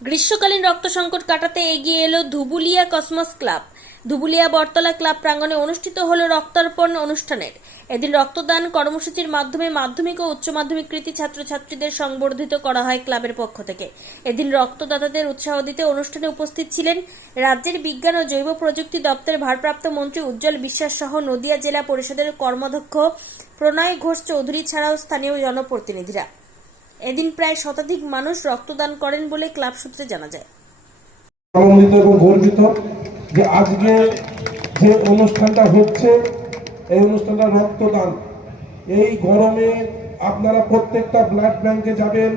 গ্রীষ্মকালীন রক্ত সংকট কাটাতে এগিয়ে এলো Dhubulia cosmos club. Dhubulia Battala club প্রাঙ্গণে অনুষ্ঠিত হলো রক্তার্পণ অনুষ্ঠানের। এদিন রক্তদান কর্মসূচির মাধ্যমে মাধ্যমিক ও উচ্চ মাধ্যমিক কৃতি ছাত্রছাত্রীদের সংবর্ধিত করা হয় ক্লাবের পক্ষ থেকে। এদিন রক্তদাতাদের উৎসাহ দিতে অনুষ্ঠানে উপস্থিত ছিলেন রাজ্যের বিজ্ঞান ও জৈব প্রযুক্তি দপ্তরের ভারপ্রাপ্ত মন্ত্রী উজ্জ্বল বিশ্বাস সহ নদিয়া জেলা পরিষদের কর্মাধ্যক্ষ প্রণয় ঘোষ চৌধুরী ছাড়াও স্থানীয় জনপ্রতিনিধিরা। এদিন প্রায় শতাধিক মানুষ রক্তদান করেন বলে ক্লাব সূত্রে জানা যায়। আনন্দিত এবং গর্বিত যে আজকে যে অনুষ্ঠানটা হচ্ছে, এই অনুষ্ঠানটা রক্তদান। এই গরমে আপনারা প্রত্যেকটা ব্লাড ব্যাংকে যাবেন,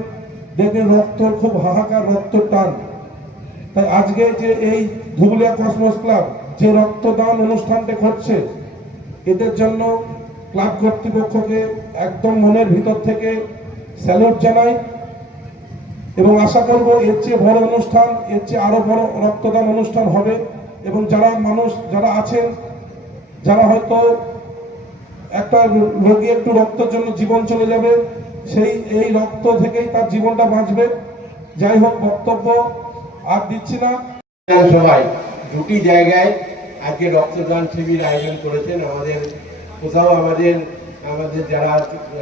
দেখবেন রক্তর খুব হাহাকার, রক্ত টান। তাই আজকে যে এই ধুবুলিয়া কসমস ক্লাব যে রক্তদান অনুষ্ঠানটা করছে, এদের জন্য ক্লাব কর্তৃপক্ষকে একদম মনের ভিতর থেকে স্যালুট জানাই এবং আশা করব এর চেয়ে বড় অনুষ্ঠান, এর চেয়ে আরও বড় রক্তদান অনুষ্ঠান হবে এবং যারা মানুষ, যারা আছেন, যারা হয়তো একটা রোগী একটু রক্তের জন্য জীবন চলে যাবে, সেই, এই রক্ত থেকেই তার জীবনটা বাঁচবে। যাই হোক, বক্তব্য আর দিচ্ছি না। সবাই, দুটি জায়গায় আজকে রক্তদান শিবির আয়োজন করেছেন। আমাদের কোথাও আমাদের আমাদের যারা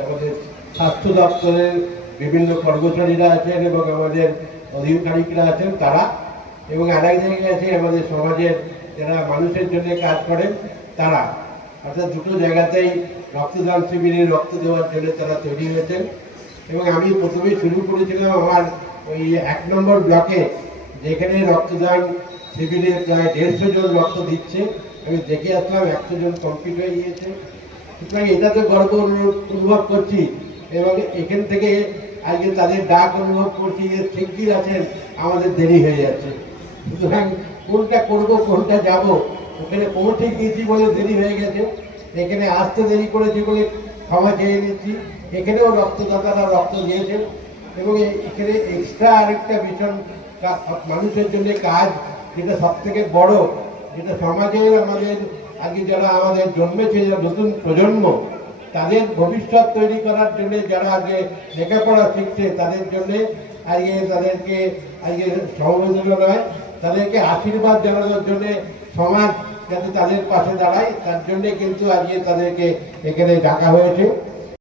আমাদের স্বাস্থ্য দপ্তরের বিভিন্ন কর্মচারীরা আছেন এবং আমাদের অধিকারিকরা আছেন, তারা এবং আরেক জায়গায় আছে আমাদের সমাজের যারা মানুষের জন্য কাজ করেন, তারা। অর্থাৎ দুটো জায়গাতেই রক্তদান শিবিরে রক্ত দেওয়ার জন্য তারা তৈরি হয়েছেন। এবং আমি প্রথমেই শুরু করেছিলাম আমার ওই এক নম্বর ব্লকে, যেখানে রক্তদান শিবিরে প্রায় দেড়শো জন রক্ত দিচ্ছে। আমি দেখে আসলাম একশো জন কমপ্লিট হয়ে গিয়েছে। সুতরাং এটাতে গর্ব অনুভব- অনুভব করছি। এবং এখান থেকে আজকে তাদের ডাক অনুভব করছি যে শিগগির আছেন আমাদের দেরি হয়ে যাচ্ছে। সুতরাং কোনটা করব, কোনটা যাব, ওখানে পৌঁছে গিয়েছি বলে দেরি হয়ে গেছে। এখানে আসতে দেরি করেছি বলে ক্ষমা চেয়ে নিচ্ছি। এখানেও রক্তদাতারা রক্ত দিয়েছেন এবং এখানে এক্সট্রা আরেকটা ভীষণ মানুষের জন্য কাজ, যেটা সব থেকে বড়, যেটা সমাজের আমাদের আগে যারা আমাদের জন্মেছে, যারা নতুন প্রজন্ম তাদের ভবিষ্যৎ তৈরি করার জন্য যারা আগে লেখাপড়া শিখছে, তাদের জন্য আজকে তাদেরকে, আজকে সমবেদনা নয়, তাদেরকে আশীর্বাদ জানানোর জন্য সমাজ যাতে তাদের পাশে দাঁড়ায়, তার জন্যে কিন্তু আজকে তাদেরকে এখানে ডাকা হয়েছে।